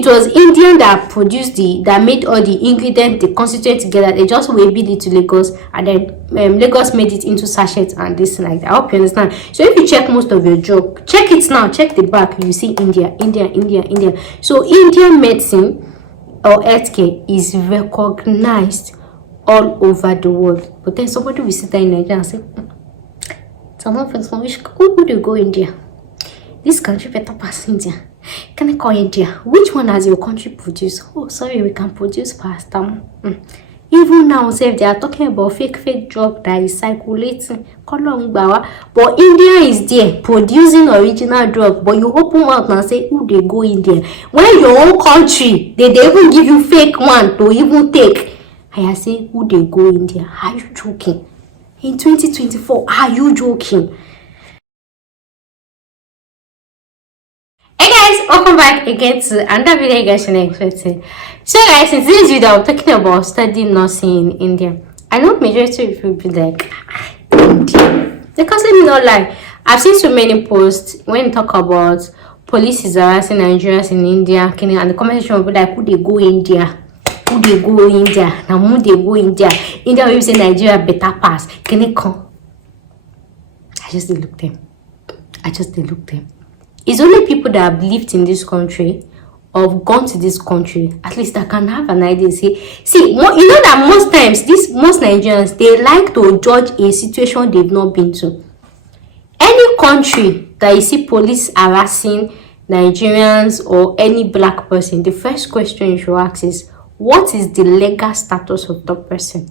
it was Indian that produced that made all the ingredients, the constituent together. They just weighed it to Lagos, and then Lagos made it into sachets and this like that. I hope you understand. So if you check most of your drug, check it now, check the back, you see India. So Indian medicine or healthcare is recognized all over the world. But then somebody will sit there in Nigeria and say, someone from which who do go India? This country better pass India. Can I call India? Which one has your country produced? Oh, sorry, we can produce faster. Even now, say if they are talking about fake drug that is circulating, but India is there producing original drug. But you open mouth and say, who they go India? When your own country, they even give you fake one to even take. I say, who they go India? Are you joking? In 2024, are you joking? Welcome back again to another video you guys should expect. So guys, in this video I'm talking about studying nursing in India. I know majority of you will be like, India, because let me not lie, I've seen so many posts when you talk about police is harassing Nigerians in India, and the comment section will be like, who they go India? Who they go India? Now who they go India? India will say Nigeria better pass. Can they come? I just didn't look them. It's only people that have lived in this country or have gone to this country, at least I can have an idea. See, you know that most times, most Nigerians, they like to judge a situation they've not been to. Any country that you see police harassing Nigerians or any black person, the first question you should ask is, what is the legal status of that person?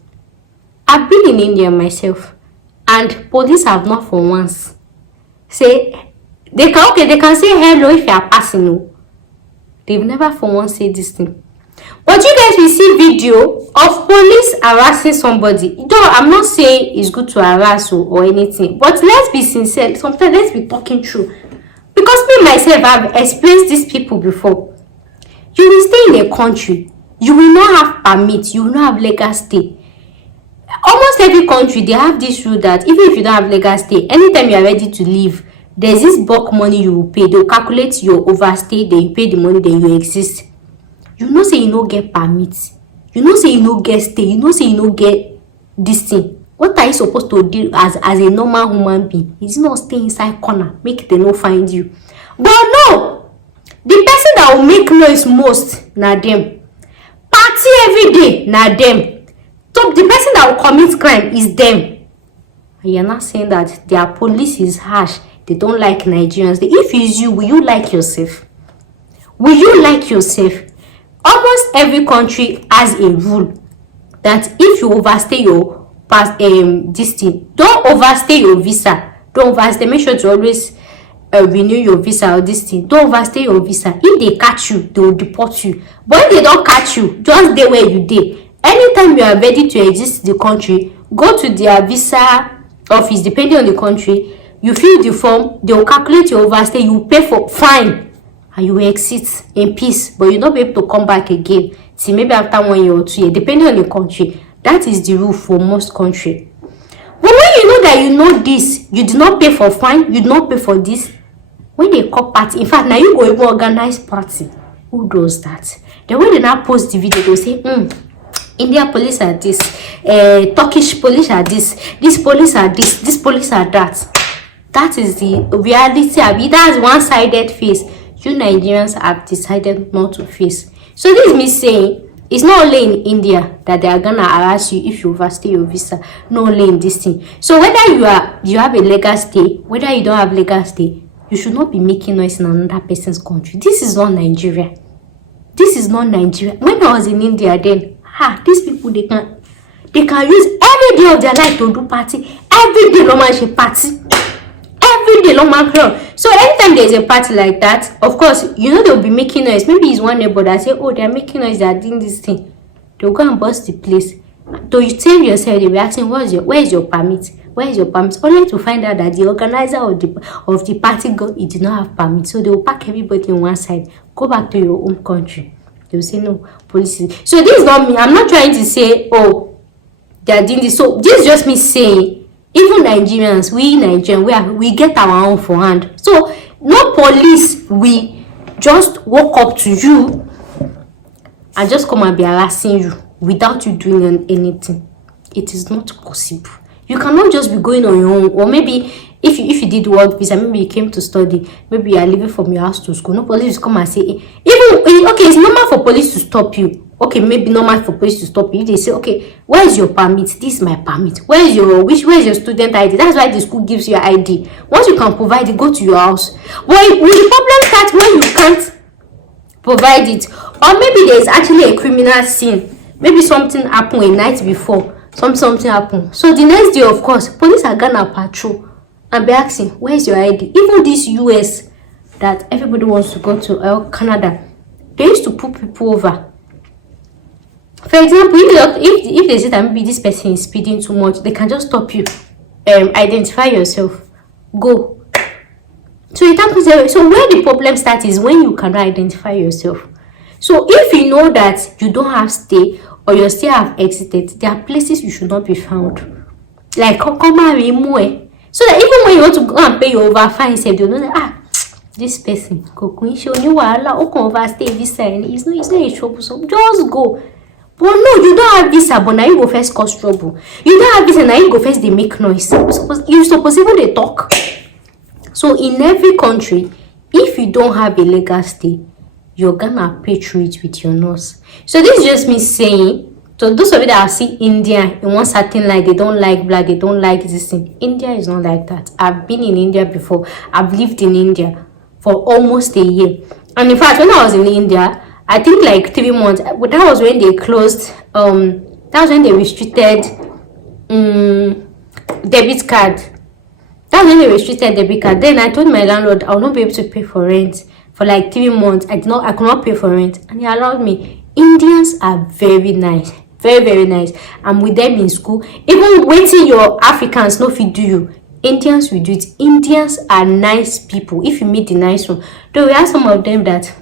I've been in India myself, and police have not for once say, they can say hello if you are passing. No, they've never for once said this thing. But you guys will see video of police harassing somebody. Though I'm not saying it's good to harass or anything, but let's be sincere. Sometimes let's be talking true. Because me myself, I've experienced these people before. You will stay in a country, you will not have permit, you will not have legal stay. Almost every country they have this rule that even if you don't have legal stay, anytime you are ready to leave, there's this bulk money you will pay. They'll calculate your overstay, then you pay the money, then you exist. You know say you no get permits. You know say you no get stay. You know say you no get this thing. What are you supposed to do as a normal human being? Is not stay inside corner, make them not find you. But no! The person that will make noise most, na them. Party every day, na them. So the person that will commit crime is them. And you're not saying that their police is harsh. They don't like Nigerians. If it's you, will you like yourself? Will you like yourself? Almost every country has a rule that if you overstay your this thing, don't overstay your visa. Don't overstay. Make sure to always renew your visa or this thing. Don't overstay your visa. If they catch you, they will deport you. But if they don't catch you, just stay where you dey. Anytime you are ready to exit the country, go to their visa office, depending on the country. You fill the form, they will calculate your overstay, you will pay for fine, and you will exit in peace. But you will not be able to come back again till maybe after 1 year or 2 years, depending on the country. That is the rule for most countries. But when you know that you know this, you do not pay for fine, you do not pay for this. When they call party, in fact, now you go even organize party. Who does that? Then when they now post the video, they say, India police are this, Turkish police are this police are this police are that. That is the reality. That's one-sided face you Nigerians have decided not to face. So this is me saying, it's not only in India that they are gonna harass you if you overstay your visa. Not only in this thing. So whether you have a legal stay, whether you don't have legal stay, you should not be making noise in another person's country. This is not Nigeria. This is not Nigeria. When I was in India, then these people they can use every day of their life to do party. Every day, long party. Every day, long man. So anytime there's a party like that, of course, you know they'll be making noise. Maybe it's one neighbor that say, oh, they're making noise, they're doing this thing. They'll go and bust the place. So you tell yourself, they'll be asking, where is your permit? Where is your permit? Only to find out that the organizer of the party he did not have permit. So they will pack everybody on one side. Go back to your own country. They will say no, police. So this is not me. I'm not trying to say, oh, they're doing this. So this is just me saying, even Nigerians, we get our own for hand. So no police we just walk up to you and just come and be harassing you without you doing anything. It is not possible. You cannot just be going on your own. Or maybe if you did work visa, maybe you came to study, maybe you are leaving from your house to school, no police will come and say, okay, it's normal for police to stop you. Okay, maybe normal for police to stop you. If they say, okay, where is your permit? This is my permit. Where is your student ID? That's why the school gives you your ID. Once you can provide it, go to your house. Well, will the problem start when you can't provide it? Or maybe there's actually a criminal scene. Maybe something happened a night before. Something happened. So the next day, of course, police are gonna patrol and be asking, where's your ID? Even this US that everybody wants to go to, or Canada, they used to put people over. For example, if they say that maybe this person is speeding too much, they can just stop you. Identify yourself. Go. So it happens. So where the problem starts is when you cannot identify yourself. So if you know that you don't have stay or your stay have exited, there are places you should not be found. Like come and remove. So that even when you want to go and pay your over fine, say they know that this person overstay visa and it's not a trouble. So just go. But no, you don't have visa, but now you go first cause trouble. You don't have visa, now you go first they make noise. You suppose even they talk. So in every country, if you don't have a legal stay, you're gonna pay through it with your nurse. So this is just me saying, so those of you that see India in one certain light, they don't like black, they don't like this thing. India is not like that. I've been in India before. I've lived in India for almost a year. And in fact, when I was in India, I think like 3 months, that was when they closed, that was when they restricted debit card. That's when they restricted debit card. Then I told my landlord I will not be able to pay for rent for like 3 months. I could not pay for rent, and he allowed me. Indians are very nice, very, very nice. I'm with them in school. Even waiting your Africans no fit do you. Indians will do it. Indians are nice people. If you meet the nice one, though we have some of them that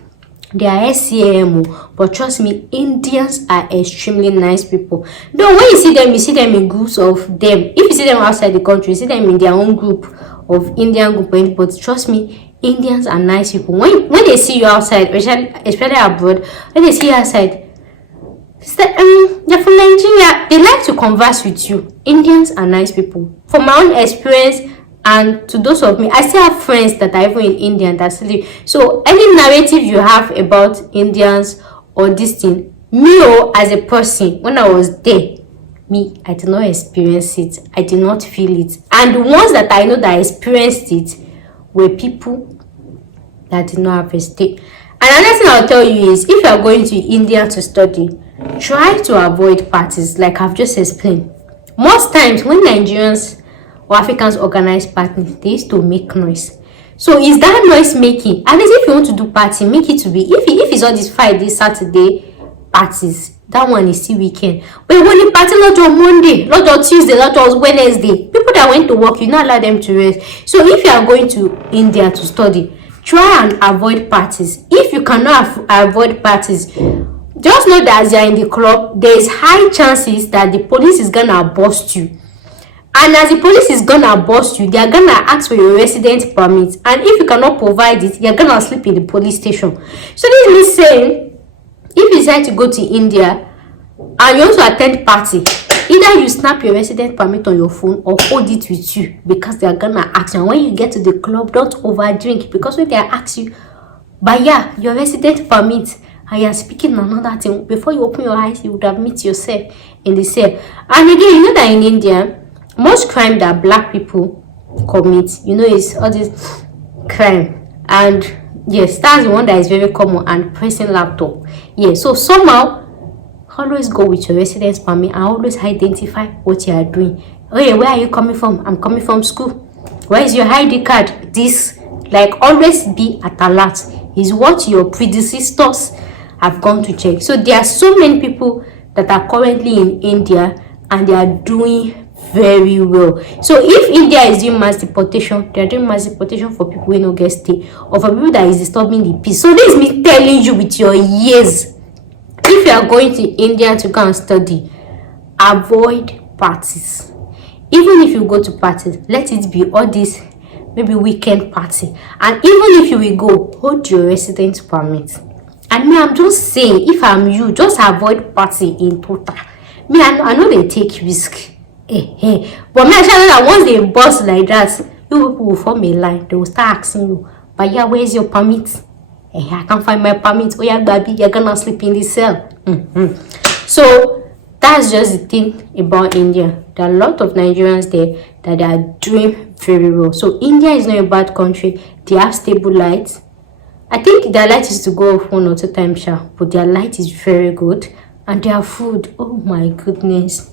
they are SCM, but trust me, Indians are extremely nice people. Though when you see them in groups of them. If you see them outside the country, you see them in their own group of Indian group. But trust me, Indians are nice people. When they see you outside, especially abroad, when they see you outside, you're from Nigeria, they like to converse with you. Indians are nice people. From my own experience, and to those of me, I still have friends that are even in India that still. So any narrative you have about Indians or this thing, me as a person, when I was there, I did not experience it. I did not feel it. And the ones that I know that experienced it were people that did not have a stay. And another thing I'll tell you is, if you are going to India to study, try to avoid parties like I've just explained. Most times when Nigerians or Africans organize parties, they used to make noise. So is that noise making? At least if you want to do party, make it to be, if it's all these Friday, Saturday parties, that one is still weekend. But when the party not on Monday, not on Tuesday, not on Wednesday, people that went to work, you not allow them to rest. So if you are going to India to study, try and avoid parties. If you cannot avoid parties, just know that as you are in the club, there is high chances that the police is gonna bust you. And as the police is gonna bust you, they are gonna ask for your residence permit. And if you cannot provide it, you're gonna sleep in the police station. So this is me saying, if you decide to go to India and you also attend party, either you snap your residence permit on your phone or hold it with you, because they are gonna ask you. And when you get to the club, don't overdrink, because when they ask you, but yeah, your residence permit, and you are speaking another thing, before you open your eyes, you would have met yourself in the cell. And again, you know that in India, most crime that black people commit, is all this crime. And yes, that's the one that is very common, and pressing laptop. Yeah, so somehow always go with your residence permit and always identify what you are doing. Okay, where are you coming from? I'm coming from school. Where is your ID card? This, like, always be at alert. Is what your predecessors have gone to check. So there are so many people that are currently in India and they are doing very well. So if India is doing mass deportation, they are doing mass deportation for people who no get stay, or for people that is disturbing the peace. So this is me telling you with your ears, if you are going to India to go and study, avoid parties. Even if you go to parties, let it be all this maybe weekend party. And even if you will go, hold your residence permit. And me, I'm just saying, if I'm you, just avoid party in total. Me, I know they take risk. But me, I know that once they bust like that, you people will form a line. They will start asking you, but yeah, where's your permit? I can't find my permit. Oh yeah, baby, you're gonna sleep in the cell. So that's just the thing about India. There are a lot of Nigerians there that are doing very well. So India is not a bad country. They have stable lights. I think their light is to go off 1 or 2 times, but their light is very good. And their food, oh my goodness.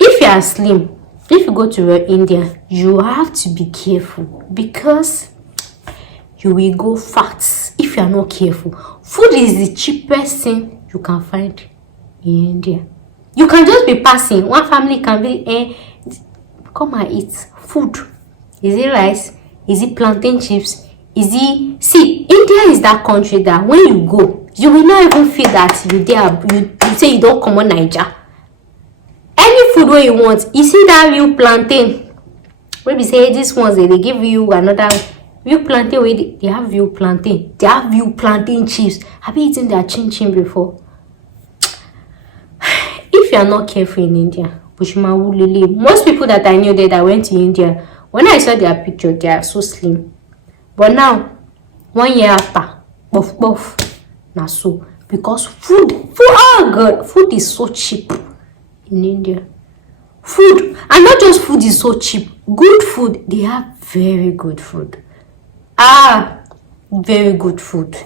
If you are slim, if you go to India, you have to be careful because you will go fat if you are not careful. Food is the cheapest thing you can find in India. You can just be passing. One family can be, come and eat. Food. Is it rice? Is it plantain chips? Is it... See, India is that country that when you go, you will not even feel that you there. You say you don't come on Niger. Any food where you want, you see that real plantain. When we say this ones, they give you another real plantain. Where they have real plantain. They have real plantain chips. Have you eaten their chin chin before? If you are not careful in India, most people that I knew there that went to India, when I saw their picture, they are so slim. But now, 1 year after, buff, na so. Because food, oh God, food is so cheap in India. Food, and not just food is so cheap. Good food, they have very good food. Very good food.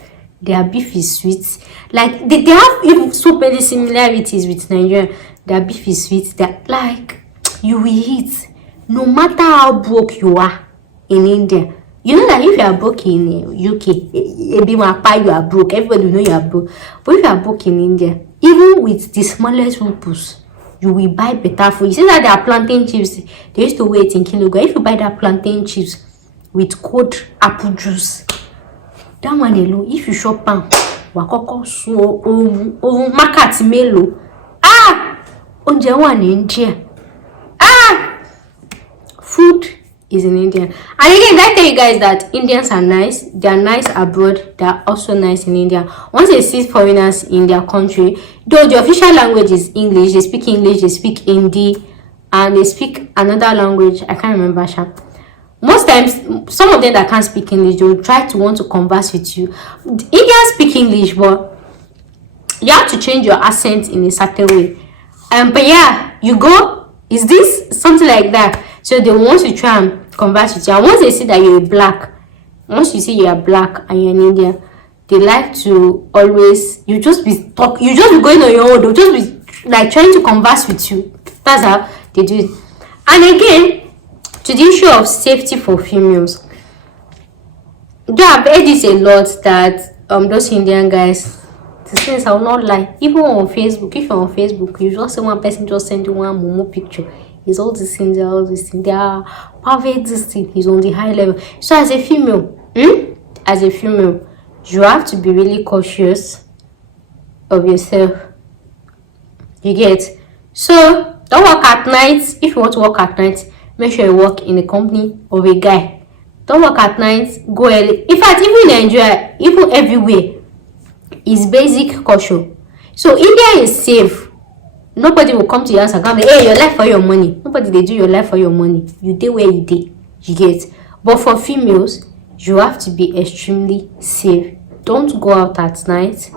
Their beef is sweet. Like they have even so many similarities with Nigeria. Their beef is sweet. That like you will eat no matter how broke you are in India. You know that if you are broke in UK, you are broke. Everybody will know you are broke. But if you are broke in India, even with the smallest rupees, you will buy better food. You see that there are plantain chips. They used to weigh 18 kilograms. If you buy that plantain chips with cold apple juice, that one alone, if you shop pan, wakoko so market melo. Onje one in India. Food is in India. And again, I tell you guys that Indians are nice. They are nice abroad. They are also nice in India. Once they see foreigners in their country, though the official language is English, they speak Hindi, and they speak another language. I can't remember. Most times, some of them that can't speak English, they will try to want to converse with you. Indians speak English, but you have to change your accent in a certain way. But yeah, you go, is this something like that? So they want to try and converse with you. And once they see that you're black, once you see you're black and you're in India, they like to always, you just be going on your own. They'll just be like trying to converse with you. That's how they do it. And again, to the issue of safety for females, I've heard this a lot that those Indian guys, the things I will not lie, even on Facebook, if you're on Facebook, you just see one person just send you one momo picture. It's all these things, they are perfect. This thing is on the high level. So as a female, you have to be really cautious of yourself. You get? So don't work at night. If you want to work at night, make sure you work in the company of a guy. Don't work at night, go early. In fact, even in Nigeria, even everywhere, is basic caution. So India is safe. Nobody will come to your house and come, hey, your life for your money. Nobody they do your life for your money. You do where you did. You get? But for females, you have to be extremely safe. Don't go out at night.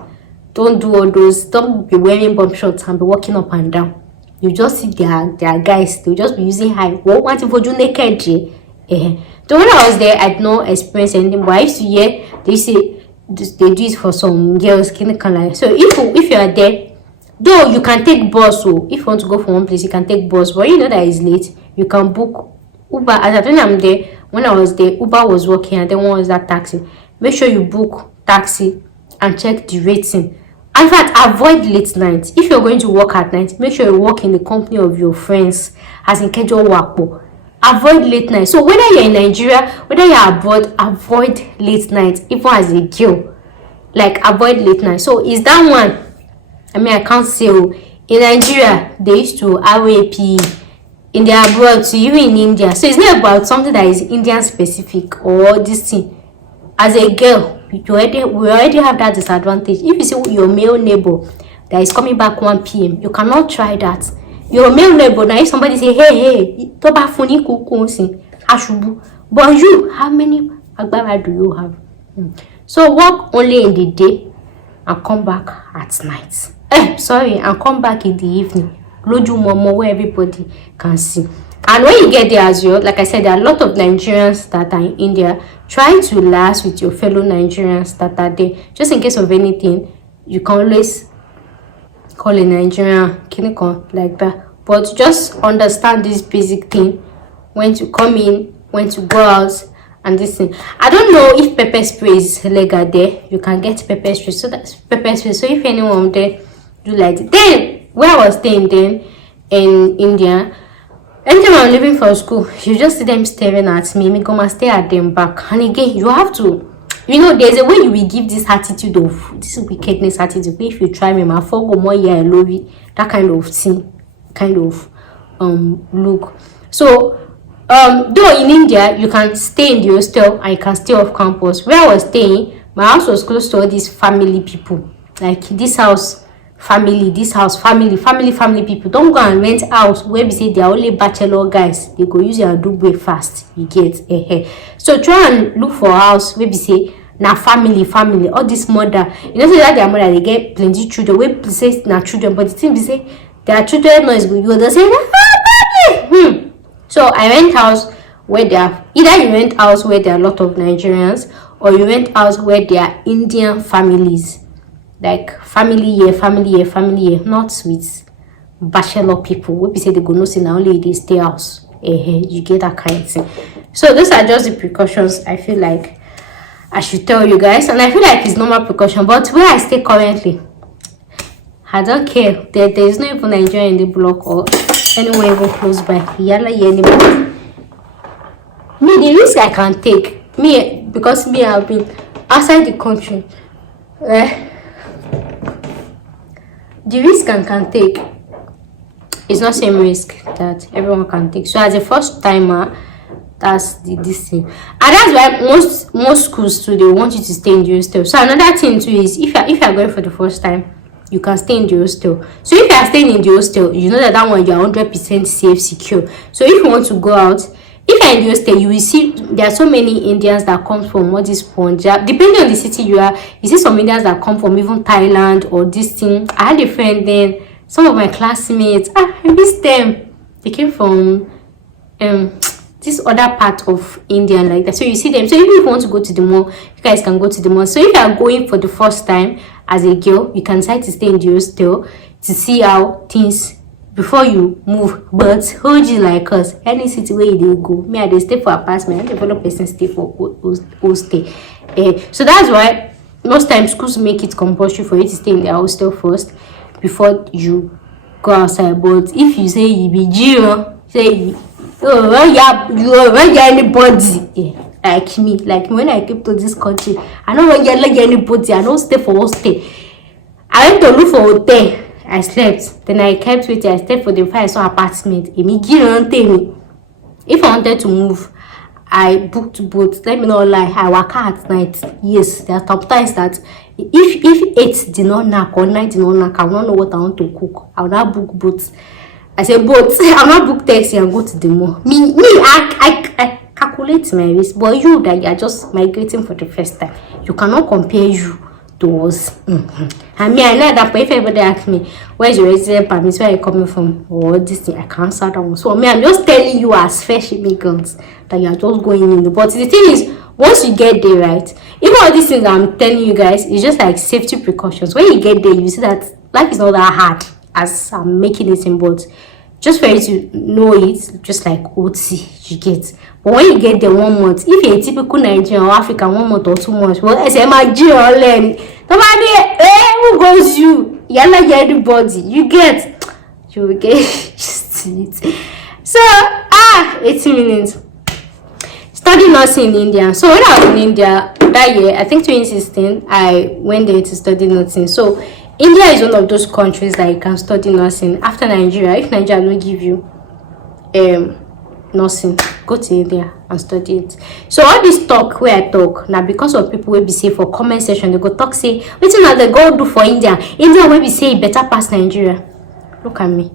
Don't do all those. Don't be wearing bomb shorts and be walking up and down. You just see their guys. They'll just be using high. What want to do naked? So when I was there, I did not experience anything. But I used to hear they say they do it for some girls. So if you are there, though you can take bus. So if you want to go from one place, you can take bus. But you know that it's late. You can book Uber. As I think I'm there. When I was there, Uber was working, and then one was that taxi. Make sure you book taxi and check the rating. In fact, avoid late night. If you're going to work at night, make sure you work in the company of your friends, as in Kejo Wakpo. Avoid late night. So whether you're in Nigeria, whether you're abroad, avoid late night. Even as a girl, like avoid late night. So is that one? I mean, I can't say. In Nigeria, they used to RAP. In the abroad, so even in India. So it's not about something that is Indian specific or this thing. As a girl, we already have that disadvantage. If you see your male neighbor that is coming back 1 p.m., you cannot try that. Your male neighbor, now if somebody say, hey, toba funny kukunsi, ashubu. But you, how many agbara do you have? So work only in the day and come back at night. And come back in the evening. Loju momo where everybody can see. And when you get there as well, like I said, there are a lot of Nigerians that are in India. Try to last with your fellow Nigerians that are there. Just in case of anything, you can always call a Nigerian clinical like that. But just understand this basic thing. When to come in, when to go out, and this thing. I don't know if pepper spray is legal there. You can get pepper spray. So that's pepper spray. So if anyone there do like it. Then where I was staying then in India, anytime I'm leaving for school, you just see them staring at me. Me come stare at them back. And again, you have to, there's a way you will give this attitude of this wickedness attitude. If you try me, my go more yeah, I love it. That kind of thing, look. So though in India you can stay in the hostel and you can stay off campus. Where I was staying, my house was close to all these family people. Like this house family, this house family people. Don't go and rent house where we say they are only bachelor guys. They go use your do breakfast. You get so try and look for a house where we say now family all this mother. You know, say that their mother they get plenty children. Where we say now children, but the thing we say their children noise go. You say family. So I rent house where there are either you rent house where there are a lot of Nigerians, or you rent house where there are Indian families. Like family here, not with bachelor people. We say they go no see now only they stay house. You get that kind of thing. So those are just the precautions I feel like I should tell you guys, and I feel like it's normal precaution. But where I stay currently, I don't care. There is no even Nigeria in the block or anywhere even close by. Anybody. Me, the risk I can take, because I've been outside the country. The risk I can take is not same risk that everyone can take. So as a first timer, that's this thing, and that's why most schools too, they want you to stay in the hostel. So another thing too is if you're going for the first time, you can stay in the hostel. So if you are staying in the hostel, you know that one you're 100% safe, secure. So if you want to go out, if you're in the hostel, you will see there are so many Indians that come from all this Punjab. Depending on the city you are, you see some Indians that come from even Thailand or this thing. I had a friend then, some of my classmates, I miss them. They came from this other part of India like that. So you see them. So even if you want to go to the mall, you guys can go to the mall. So if you are going for the first time as a girl, you can decide to stay in the hostel to see how things before you move. But hold you like us, any city where you go, me I dey stay for apartment, and develop person stay for hostel. So that's why most times schools make it compulsory for you to stay in their hostel first before you go outside. But if you say you be Gio, say you already anybody, like me, when I came to this country, I don't want to like anybody. I don't stay for hostel. I went to look for hotel. I slept. Then I kept waiting. I stayed for the fire. I saw apartment. If I wanted to move, I booked boats. Let me not lie. I work at night. Yes, there are sometimes that if 8 did not knock or 9 did not knock, I will not know what I want to cook. I will not book boats. I said boats. I will not book taxi and go to the mall. I calculate my risk. But you that you are just migrating for the first time, you cannot compare you to us. I mean, I know that, but if everybody asks me, where's your resident permit, where are you coming from, or this thing, I can't answer that one. So, I'm just telling you as fresh immigrants that you are just going in. But the thing is, once you get there, right, even all these things I'm telling you guys, it's just like safety precautions. When you get there, you see that life is not that hard as I'm making it in, but just for you to know it, just like OT, you get. But when you get there 1 month, if you're a typical Nigerian or African 1 month or 2 months, well, I say, my G or learn. Nobody, who goes you? You're like everybody. You get used to it. So, 18 minutes. Study nursing in India. So when I was in India that year, I think 2016, I went there to study nursing. So India is one of those countries that you can study nursing after Nigeria. If Nigeria don't give you nursing, go to India and study it. So all this talk where I talk now because of people will be say for comment section, they go talk say wetin na they go do for India will be say better pass Nigeria. Look at me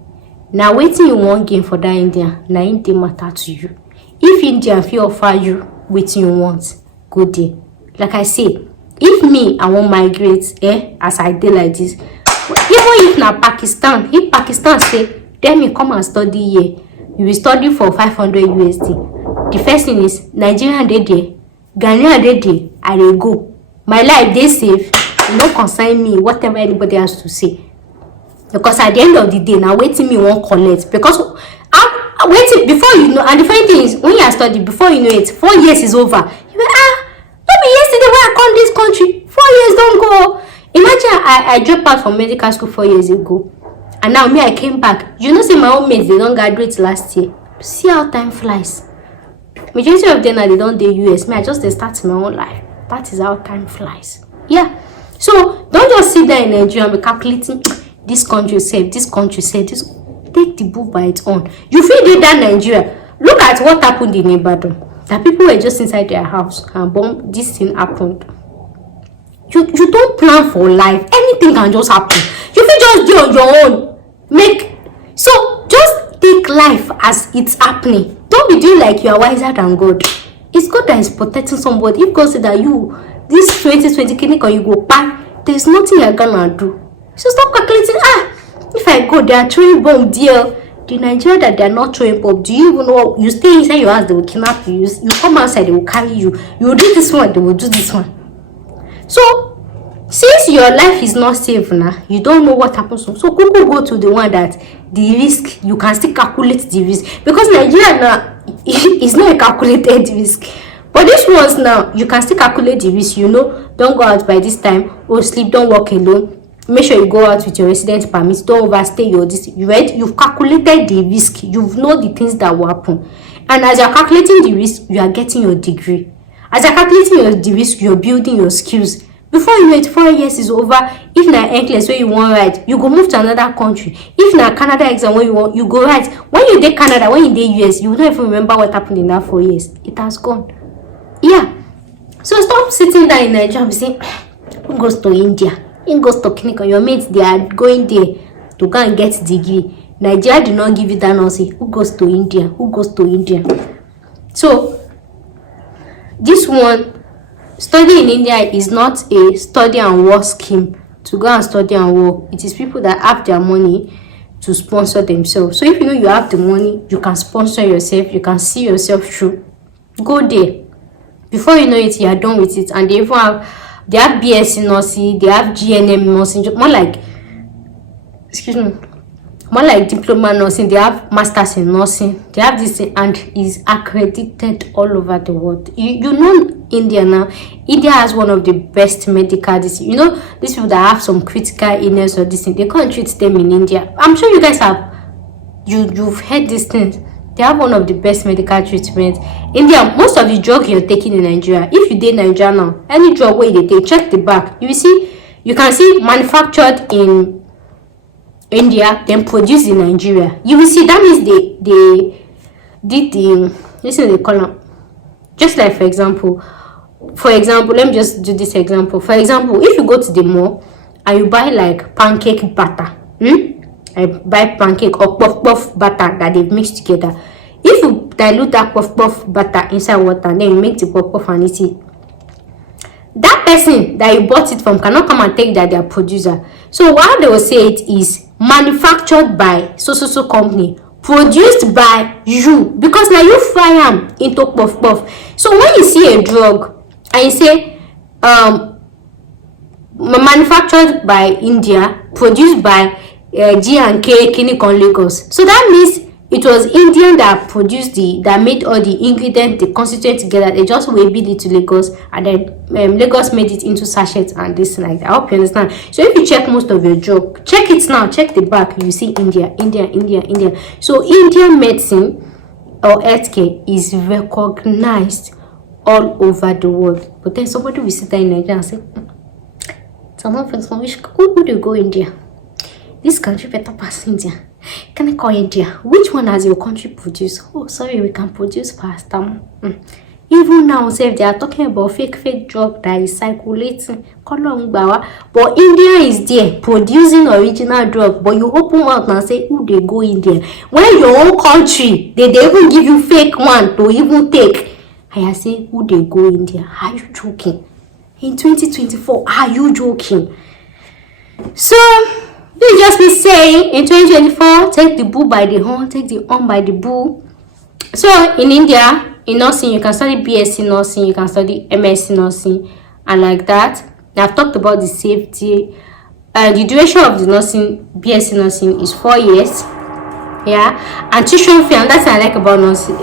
now, waiting you want gain for that India na India matter to you. If India fit offer you wetin you want, go there. Like I say, if me I want migrate as I did like this, even if na Pakistan, if Pakistan say let me come and study here, you will study for 500 USD. The first thing is Nigerian dey there, Ghanaian dey there, I dey go. My life dey safe, no concern me whatever anybody has to say. Because at the end of the day, now waiting me won't collect. Because I'm waiting before you know, and the funny thing is when you are studying, before you know it, 4 years is over. You will don't be yesterday when I come this country. 4 years don't go. Imagine I dropped out from medical school 4 years ago. And now me I came back. You know, see my own mates, they don't graduate last year. See how time flies. Majority of them now they don't do US. Me, I just they start my own life. That is how time flies. Yeah. So don't just sit there in Nigeria and be calculating this country said, this country said, this. Take the book by its own. You feel did that Nigeria. Look at what happened in Ibadan. That people were just inside their house and bomb. This thing happened. You don't plan for life. Anything can just happen. You feel just do on your own. So just take life as it's happening. Don't be doing like you are wiser than God. It's God that is protecting somebody. If God said that you this 2020 clinic or you go back, there's nothing you're gonna do. So stop calculating. If I go, they are throwing bomb deal. The Nigeria that they are not throwing bomb, do you even know? You stay inside your house, they will kidnap you. You come outside, they will carry you. You will do this one, they will do this one. So since your life is not safe now, you don't know what happens. So Google go to the one that the risk, you can still calculate the risk. Because Nigeria now is not a calculated risk. But these ones now, you can still calculate the risk. You know, don't go out by this time, or sleep, don't walk alone. Make sure you go out with your resident permit. Don't overstay your this. You've calculated the risk. You know the things that will happen. And as you're calculating the risk, you are getting your degree. As you're calculating the risk, you're building your skills. Before you know it, 4 years is over. If na NCLEX where you want write, you go move to another country. If na Canada exam where you want, you go write. When you dey Canada, when you dey US, you will not even remember what happened in that 4 years. It has gone. Yeah. So stop sitting there in Nigeria and be saying, who goes to India? Who goes to clinic? Your mates, they are going there to go and get degree. Nigeria did not give you that nursing. Who goes to India? Who goes to India? So this one, study in India is not a study and work scheme to go and study and work. It is people that have their money to sponsor themselves. So if you know you have the money, you can sponsor yourself, you can see yourself through. Go there. Before you know it, you are done with it. And they even have BSc nursing, they have GNM nursing, more like diploma nursing, they have masters in nursing, they have this thing, and is accredited all over the world. You know India now. India has one of the best medical this. You know, these people that have some critical illness or this thing, they can't treat them in India. I'm sure you guys have you've heard these things. They have one of the best medical treatments. India, most of the drug you're taking in Nigeria, if you did Nigeria now, any drug where they take, check the back. You can see manufactured in India, then produced in Nigeria. You will see that means they did the this is the column. Just like for example, let me just do this example. For example, if you go to the mall and you buy like pancake batter, I buy pancake or puff butter that they've mixed together. If you dilute that puff butter inside water, then you make the puff and eat it. That person that you bought it from cannot come and take that their producer. So what they will say it is manufactured by so company, produced by you, because now you fry them into puff. So when you see a drug and you say manufactured by India, produced by G&K Clinic on Lagos, so that means it was Indian that produced that made all the ingredients, the constituent together. They just weighed it to Lagos, and then Lagos made it into sachets and this like that. I hope you understand. So if you check most of your drug, check it now, check the back, you see India. So Indian medicine or healthcare is recognized all over the world. But then somebody will sit there in Nigeria and say, someone from which who do you go India? This country better pass India. Can I call India? Which one has your country produced? Oh, sorry, we can produce faster. Even now, say they are talking about fake drug that is circulating. But India is there producing original drug. But you open mouth and say, who they go in there? When your own country, they even give you fake one to even take. I say, who they go in there? Are you joking? In 2024, are you joking? So, this just me saying, in 2024, take the bull by the horn, take the horn by the bull. So, in India, in nursing, you can study BSc nursing, you can study MSc nursing, and like that. I've talked about the safety. The duration of the nursing, BSc nursing, is 4 years. Yeah, and tuition fee, and that's what I like about nursing,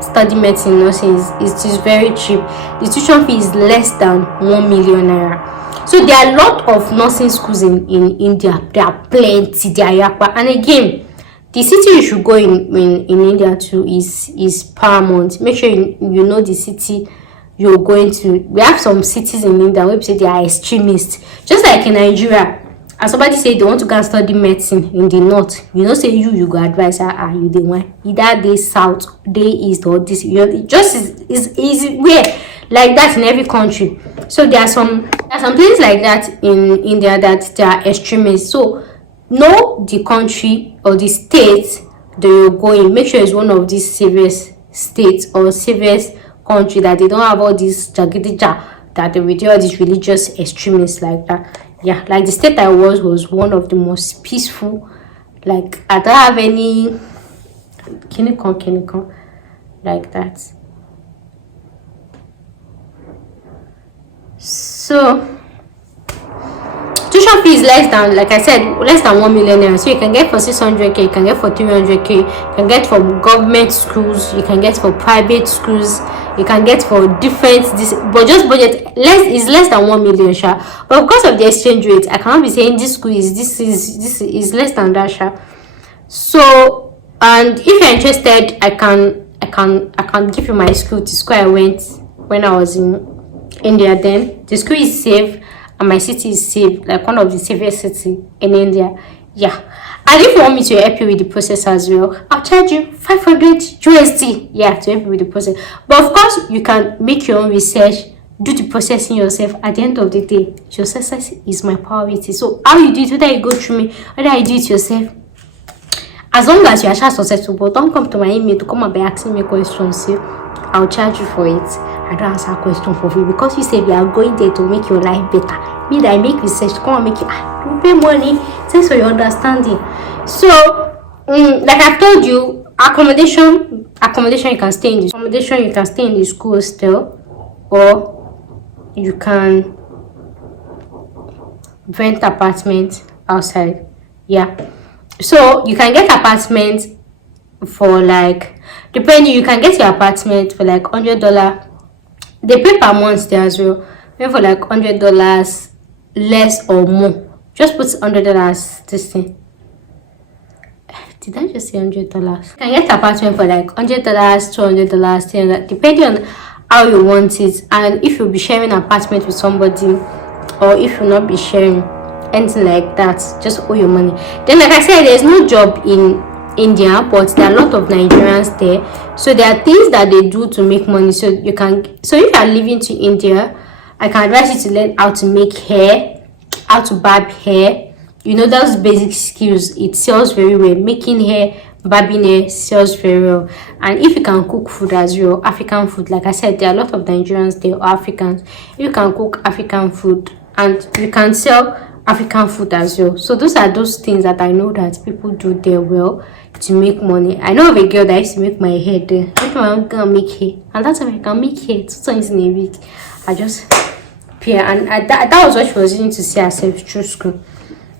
study medicine nursing is very cheap. The tuition fee is less than 1 million naira. So there are a lot of nursing schools in India. There are plenty. There are yakpa. And again, the city you should go in India to is paramount. Make sure you know the city you're going to. We have some cities in India where we say they are extremists. Just like in Nigeria. And somebody say they want to go and study medicine in the north. You know, say you go advise you the one. Either they south, they east, or this. It just is easy where like that in every country. So there are some places like that in India that they are extremists. So know the country or the state that you're going. Make sure it's one of these safest states or safest country that they don't have all these jagidija that they will do all these religious extremists like that. Yeah, like the state I was one of the most peaceful. Like I don't have any kinikon like that. So tuition fee is less than, like I said, less than 1 million naira. So you can get for 600k, you can get for 300k, you can get from government schools, you can get for private schools, you can get for different but just budget less than 1 million sha. But because of the exchange rate, I cannot be saying this school is this is less than that sha. So, and if you're interested, I can give you my school. The school I went when I was in India. Then the school is safe and my city is safe, like one of the safest city in India. Yeah, and if you want me to help you with the process as well, I'll charge you 500 USD. Yeah, to help you with the process. But of course, you can make your own research, do the processing yourself. At the end of the day, your success is my priority. So how you do it, whether you go through me, whether you do it yourself, as long as you are successful, but don't come to my email to come and be asking me questions. See, I'll charge you for it. I don't answer a question for free because you say we are going there to make your life better. Me that I make research, come and make you don't pay money. Thanks for your understanding. So, like I've told you, accommodation you can stay in the school still, or you can rent apartment outside. Yeah. So you can get apartment for like, depending, you can get your apartment for like $100. They pay per month there as well. Maybe for like $100 less or more. Just put $100 this thing. Did I just say $100? You can get apartment for like $100, $200, $300, depending on how you want it. And if you'll be sharing an apartment with somebody, or if you'll not be sharing anything like that, just owe your money. Then, like I said, there's no job in India, but there are a lot of Nigerians there. So there are things that they do to make money. So if you are living to India, I can advise you to learn how to make hair, how to barb hair. You know, those basic skills, it sells very well. Making hair, barbing hair sells very well. And if you can cook food as well, African food, like I said, there are a lot of Nigerians there, or Africans. You can cook African food and you can sell African food as well. So those are those things that I know that people do there well to make money. I know of a girl that used to make my hair there. If I'm gonna make hair, and that's how I can make hair 2 times in a week. I just pay, and that was what she was using to see herself through school.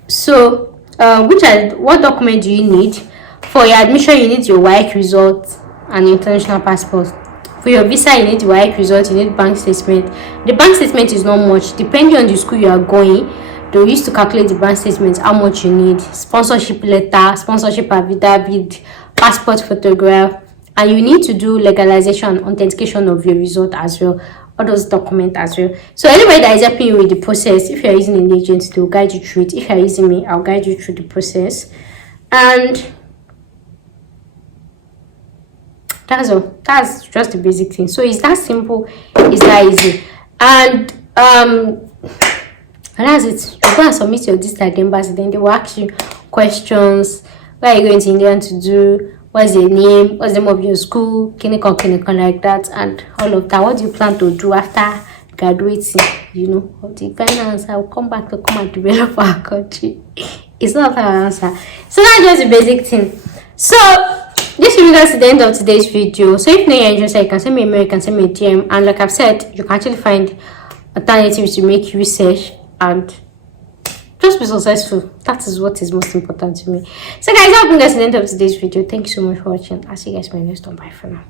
So what document do you need for your admission? You need your WAEC result and international passport. For your visa, you need the WAEC result, you need bank statement. The bank statement is not much, depending on the school you are going. They used to calculate the bank statement, how much you need, sponsorship letter, sponsorship affidavit, passport photograph, and you need to do legalization and authentication of your result as well, all those documents as well. So anybody that is helping you with the process, if you're using an agent, they'll guide you through it. If you're using me, I'll guide you through the process. And that's all. That's just the basic thing. So it's that simple, it's that easy. And that's it. You go and submit your this at the embassy, then they will ask you questions. Where are you going to India to do? What's your name? What's the name of your school? Clinical, like that, and all of that. What do you plan to do after graduating? You know, what the finance, I'll come back to come and develop our country. It's not our answer. So that's just the basic thing. So this will be to the end of today's video. So if you're interested, you can send me a mail, you can send me a DM, and like I've said, you can actually find alternatives to make you research and just be successful. That is what is most important to me. So guys, I hope you guys at the end of today's video. Thank you so much for watching. I'll see you guys in my next one. Bye for now.